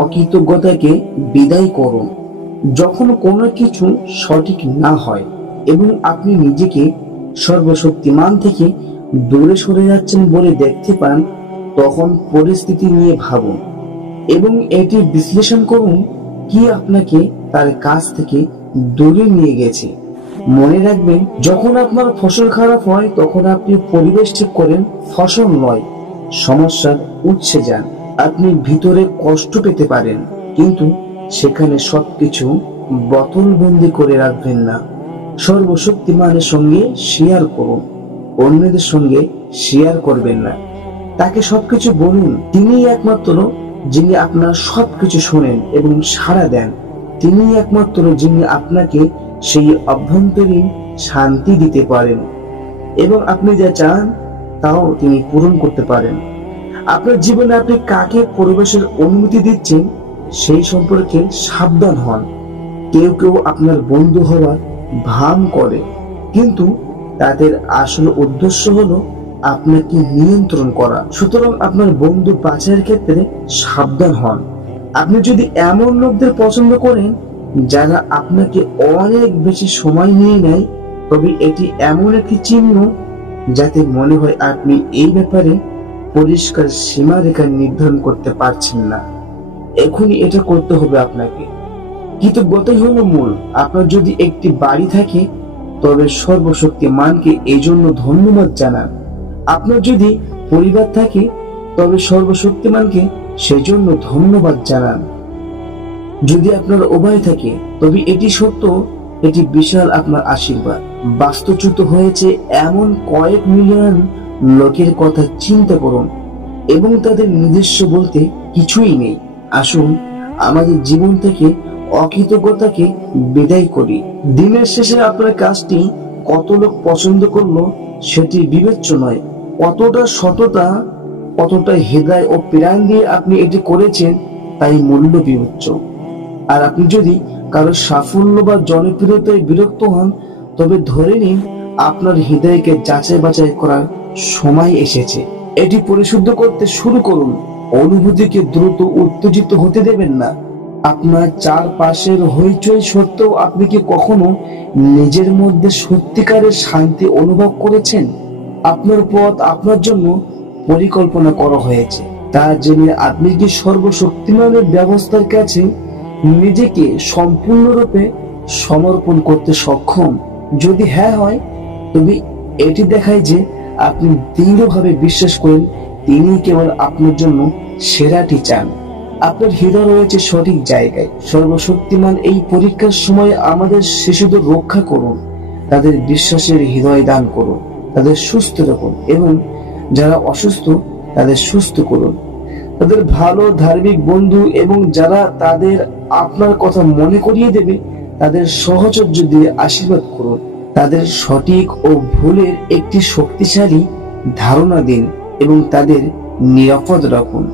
অকৃতজ্ঞতাকে বিদায় করুন। যখন কোনো কিছু সঠিক না হয় এবং আপনি নিজেকে সর্বশক্তিমান থেকে দূরে সরে যাচ্ছেন বলে দেখতে পান, তখন পরিস্থিতি নিয়ে ভাবুন এবং এটি বিশ্লেষণ করুন কি আপনাকে তার কাছ থেকে দূরে নিয়ে গেছে। মনে রাখবেন, যখন আপনার ফসল খারাপ হয় তখন আপনি পরিবেশ ঠিক করেন, ফসল নয়। সমস্যার উৎসে যান। আপনি ভিতরে কষ্ট পেতে পারেন, কিন্তু সেখানে সবকিছু বোতলবন্দি করে রাখবেন না। সর্বশক্তিমানের সঙ্গে শেয়ার করুন, অন্যদের সঙ্গে শেয়ার করবেন না। তাকে সবকিছু বলুন। তিনি একমাত্র যিনি আপনার সবকিছু শোনেন এবং সাড়া দেন। তিনি একমাত্র যিনি আপনাকে সেই অভ্যন্তরীণ শান্তি দিতে পারেন এবং আপনি যা চান তাও তিনি পূরণ করতে পারেন। আপনার জীবনে আপনি কাকে প্রবেশের অনুমতি দিচ্ছেন সেই সম্পর্কে সাবধান হন। কেউ কেউ আপনার বন্ধু হওয়ার ভান করে, কিন্তু তাদের আসল উদ্দেশ্য হলো আপনাকে নিয়ন্ত্রণ করা। সুতরাং আপনার বন্ধু বাছাইয়ের ক্ষেত্রে সাবধান হন। আপনি যদি এমন লোকদের পছন্দ করেন যারা আপনাকে অনেক বেশি সময় নিয়ে নেয়, তবে এটি এমন একটি চিহ্ন যাতে মনে হয় আপনি এই ব্যাপারে পরিষ্কার সীমারেখা নির্ধারণ করতে পারছেন না। এখনই এটা করতে হবে আপনাকে। কৃতজ্ঞতাই হলো মূল। আপনার যদি একটি বাড়ি থাকে তবে সর্বশক্তিমানকে এই জন্য ধন্যবাদ জানান। আপনার যদি পরিবার থাকে তবে সর্বশক্তিমানকে সেজন্য ধন্যবাদ জানান। যদি আপনার উভয় থাকে তবে এটি সত্য, এটি বিশাল আপনার আশীর্বাদ। বাস্তুচ্যুত হয়েছে এমন কয়েক মিলিয়ন লোকের কথা চিন্তা করুন এবং তাদের নিজস্ব বলতে কিছুই নেই। আসুন আমাদের জীবন থেকে অকৃতজ্ঞতাকে বিদায় করি। দিনের শেষে আপনার কাজটি কত লোক পছন্দ করলো সেটি বিবেচ্য নয়, কতটা সততা, কতটা হৃদয় ও প্রাণ দিয়ে আপনি এটি করেছেন তাই মূল্য বিবেচ্য। আর আপনি যদি কারো সাফল্য বা জনপ্রিয়তায় বিরক্ত হন, তবে ধরে নিন আপনার হৃদয়কে যাচাই বাছাই করার সময় এসেছে। এটি পরিশুদ্ধ করতে শুরু করুন। অনুভূতিকে দ্রুত উত্তেজিত হতে দেবেন না। আপনার চারপাশের হইচই সত্ত্বেও আপনি কি কখনো নিজের মধ্যে সত্যিকারের শান্তি অনুভব করেছেন? আপনার পথ আপনার জন্য পরিকল্পনা করা হয়েছে, তা জেনে আপনি কি সর্বশক্তিমানের ব্যবস্থার কাছে নিজেকে সম্পূর্ণরূপে সমর্পণ করতে সক্ষম? যদি হ্যাঁ হয়, তবে এটি দেখায় যে আপনি দৃঢ়ভাবে বিশ্বাস করেন তিনি কেবল আপনার জন্য সেরাটি চান। আপনার হৃদয় রয়েছে সঠিক জায়গায়। সর্বশক্তিমান এই পরীক্ষার সময় আমাদের শিশুদের রক্ষা করুন, তাদের বিশ্বাসের হৃদয় দান করুন, তাদের সুস্থ রাখুন এবং যারা অসুস্থ তাদের সুস্থ করুন। তাদের ভালো ধার্মিক বন্ধু এবং যারা তাদের আপনার কথা মনে করিয়ে দেবে তাদের সহচর্য দিয়ে আশীর্বাদ করুন। তাদের সঠিক ও ভুলের একটি শক্তিশালী ধারণা দিন এবং তাদের নিরাপদ রাখুন।